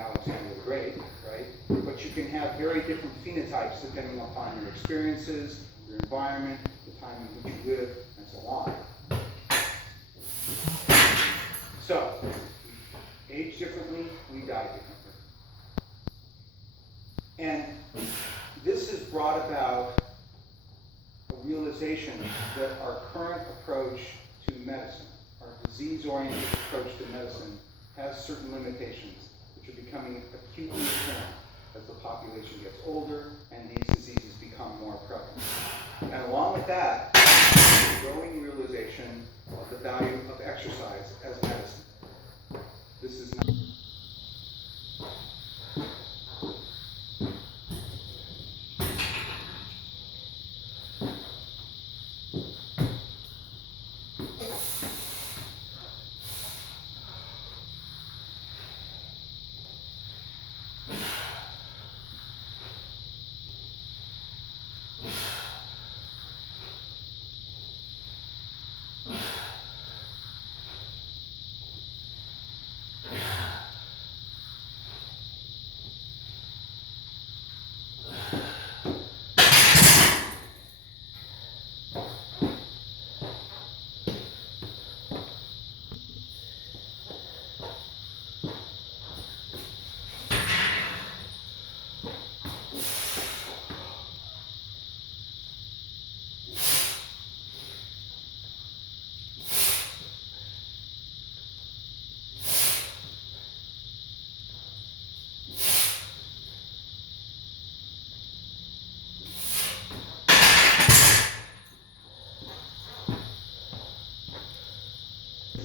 Alexander the Great, right? But you can have very different phenotypes depending upon your experiences, your environment, the time in which you live, and so on. So, we age differently, we die differently. And this has brought about a realization that our current approach to medicine, our disease-oriented approach to medicine, has certain limitations, which are becoming acutely apparent as the population gets older and these diseases become more prevalent. And along with that, the growing realization of the value of exercise as medicine. This is not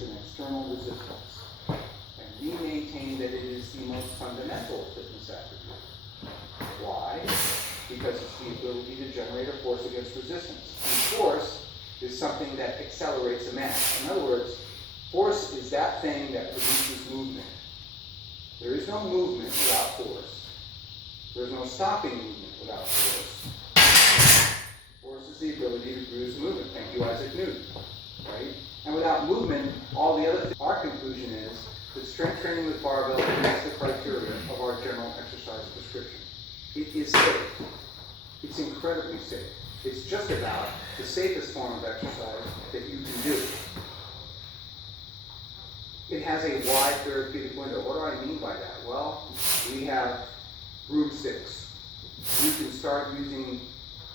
an external resistance. And we maintain that it is the most fundamental fitness attribute. Why? Because it's the ability to generate a force against resistance. And force is something that accelerates a mass. In other words, force is that thing that produces movement. There is no movement without force. There is no stopping movement without force. Force is the ability to produce movement. Thank you, Isaac Newton. Right? And without movement, all the other things. Our conclusion is that strength training with barbell meets the criteria of our general exercise prescription. It is safe. It's incredibly safe. It's just about the safest form of exercise that you can do. It has a wide therapeutic window. What do I mean by that? Well, we have broomsticks. You can start using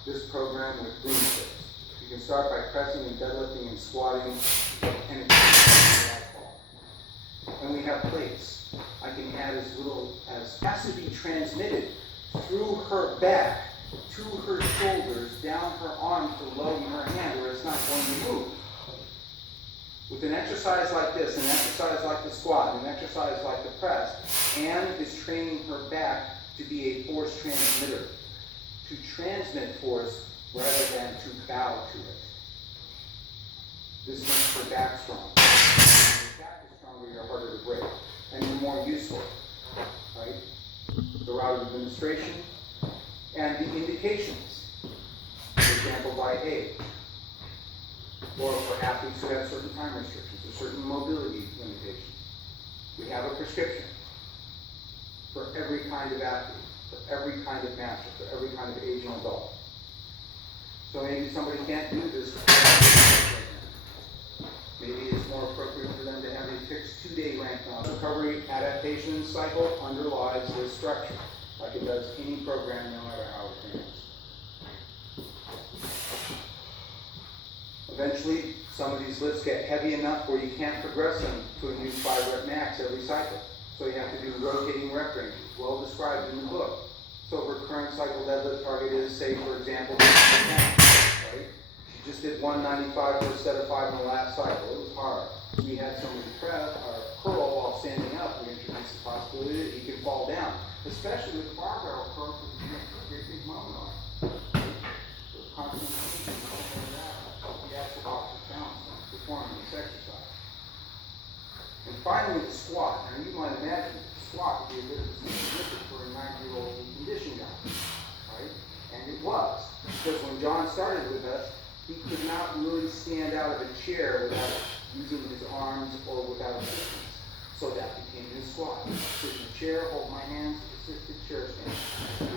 this program with broomsticks. You can start by pressing and deadlifting and squatting and and we have plates. I can add as little as has to be transmitted through her back to her shoulders, down her arm to low in her hand, where it's not going to move. With an exercise like this, an exercise like the squat, an exercise like the press, Anne is training her back to be a force transmitter, to transmit force rather than to bow to it. This makes her back strong. When your back is stronger, you're harder to break, and you're more useful, right? The route of administration and the indications, for example, by age, or for athletes who have certain time restrictions or certain mobility limitations. We have a prescription for every kind of athlete, for every kind of master, for every kind of aging adult. So maybe somebody can't do this. Maybe it's more appropriate for them to have a fixed 2-day ramp on. Recovery adaptation cycle underlies this structure, like it does any program, no matter how it fails. Eventually, some of these lifts get heavy enough where you can't progress them to a new 5-rep max every cycle. So you have to do rotating rep ranges, well described in the book. So her current cycle deadlift target is, say, for example, 10, right? She just did 195 for a set of 5 in the last cycle. It was hard. We had somebody press or curl while standing up. We introduced the possibility that he could fall down, especially with the barbell curl with a great big moment on it. So constantly he has to walk the balance when performing this exercise. And finally, the squat. Now you might imagine the squat would be a bit of a significant for a 9-year-old condition guy, right? And it was, because when John started with us, he could not really stand out of a chair without using his arms or without assistance. So that became his squat. Sitting in a chair, hold my hands, assisted chair stand.